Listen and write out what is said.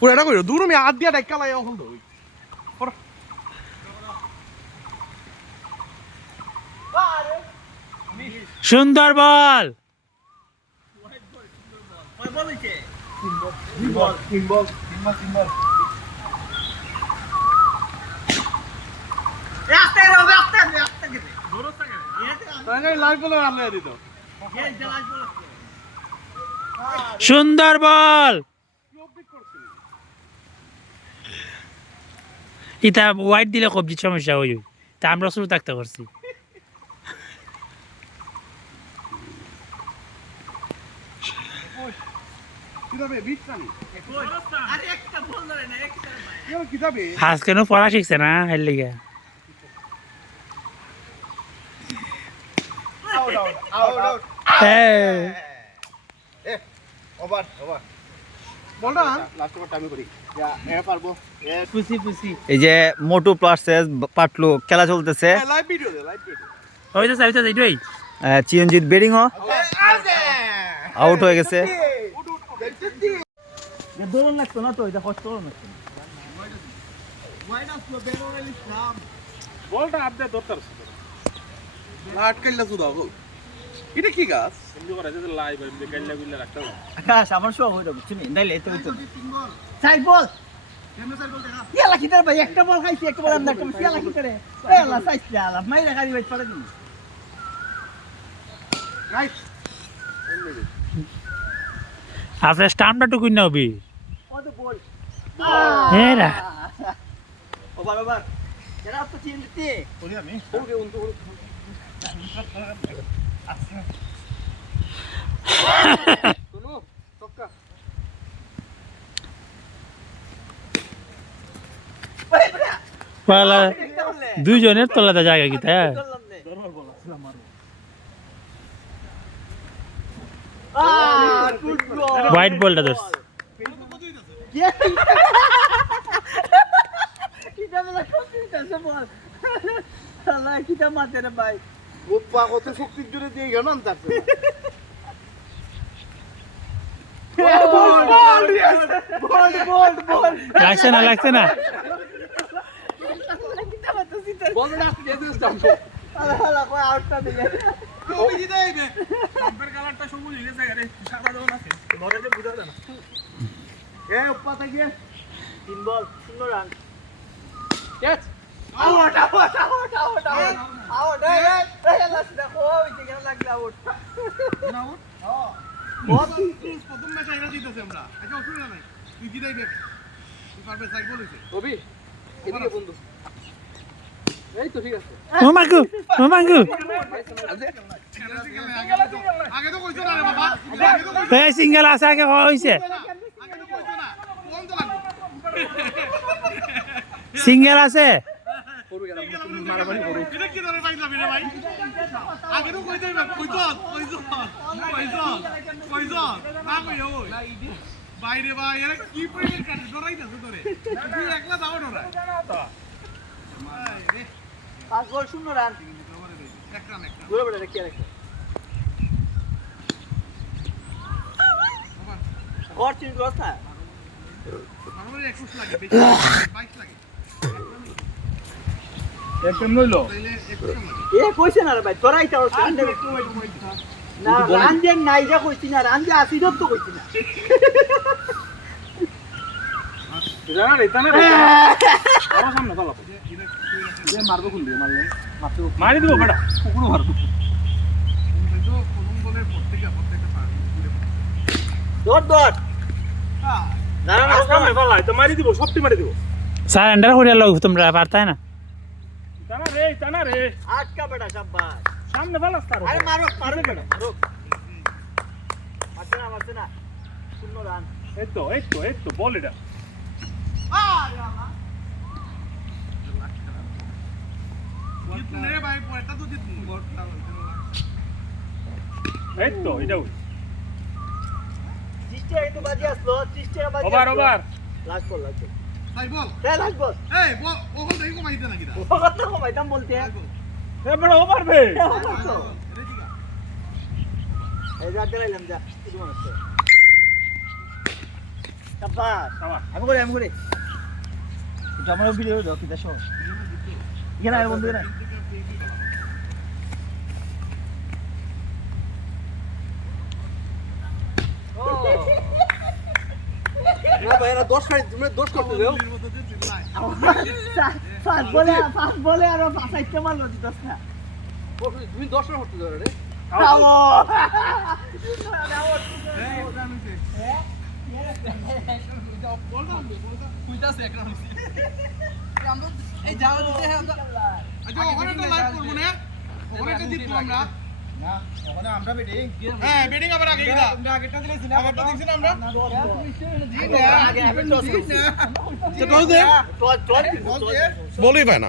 পুরাটা কইরো দূর আমি হাত দিয়া ডাক্কা লাই হল দই সুন্দর বল সুন্দর বল ইটা হোয়াইট দিলে কবজির সমস্যা হই তা আমরা শুরু থাকতে পারছি হাস কেন পড়া শিখছে না এর লিগে এই যে মোটু প্লাসেস পাটলু খেলা চলতেছে চিরঞ্জিত বেডিং আউট হয়ে গেছে বলটা আপনি দরকার আটকাইলা সুদা গো এটা কি গাছ এমনি করে যে লাইভ এমনি কাইলা গুইলা রাখতে হবে আকাশ আমার সব হইলো বুঝছিনি নাইলে এত হইতো সাইড বল কেমনে সাইড বল দেখা ইয়ালা কিদার ভাই একটা বল খাইছি একটা বল আমরা একটা ইয়ালা কি করে ইয়ালা সাইড ইয়ালা মাইরা গাড়ি বাইট পড়ে দিন রাইট আপনার স্টাম্পটা টুকুই না হবি কত বল এরা ওভার ওভার এরা তো চিন দিতে বলি আমি ওকে উনতো শুনো টক্কা পালা দুইজনের তলাতে জায়গা কি তা হোয়াইট বলটা ধরছে গোপা কত শক্তির জোরে দিয়ে গেল না তার লাগছে না লাগছে না বল না আসতে যেতে স্টাম্প ওই দিতে আইবে স্টাম্পের কালারটা সবুজ হয়ে গেছে আরে সাদা দেওয়া আছে নরে যে বুঝা যায় না এ উপা থেকে 3 বল 0 run catch out out out out out এই লাস্ট দেখো ওই যে গেল লাগলা আউট না আউট বহুত প্রথম ম্যাচ আইরা জিতেছে আমরা আচ্ছা অসুবিধা নাই তুই জিতাই দে তুই পারবে সাইড বল হইছে রবি এদিকে বন্ধু এই তো ঠিক আছে মামাগু আগে তো কইছো না রে বাবা এই সিঙ্গেল আছে আগে হইছে আগে তো কইছো না কোন তো লাগবে সিঙ্গেল আছে এটা কি ধরে পাইলা রে ভাই আগে তো কইতেই না কইছো না কইও ওই বাইরে ভাই এরা কি পরিমাণ কাটে ডরাইতাছে তোরে তুই একলা যাও ডরাই রে 5 বল 0 রান এক রান ঘুরে বড় রেখে রাখো ওর চিন ক্রস না আমার 21 লাগে বেশি 22 লাগে একদম লইলো তাইলে 21 লাগে এ কইছে না রে ভাই তোরাই চাও না রান দেন নাই যা কইছি না রান যে আসি তো কইছি না জানা রে তানে আরো সামনে চলো এ মারবো কোন দিয়ে মারলে মারি দিব বেটা কুকুরও মারবো তো কোন বলে প্রত্যেকটা পার দৌড় দৌড় না সামনে পালাই তো মারি দিব সবটি মারি দিব সারেন্ডার করিয়া লও তোমরা পারতাই না টানা রে আটকা বেটা শাবাশ সামনে পালাস তার আরে মারো পারবে বেটা মারো মারতে না 0 রান এই তো বল এটা আরে আল্লাহ জিতু রে ভাই পয়টা তো জিতু বড়টা এই তো এটাও চিস্টে একটু বাজি আসলো চিস্টে বাজি ওভার লাস্ট বল সাই বল লাস্ট বল এই বল ওগল দেখি কমাইতে নাকি দা ও কত কমাইতাম বলতে এ বড় ওভার বে এই যা দিলাম যা শুধু মারছে সাবাস সাবাস। আমি করে এটা আমার ভিডিও দাও কিটা সস এখানে আয় বন্ধু এখানে ফাস্ট বলে আর ফাসাইতে মারলো দিতস না খাও বলই পায় না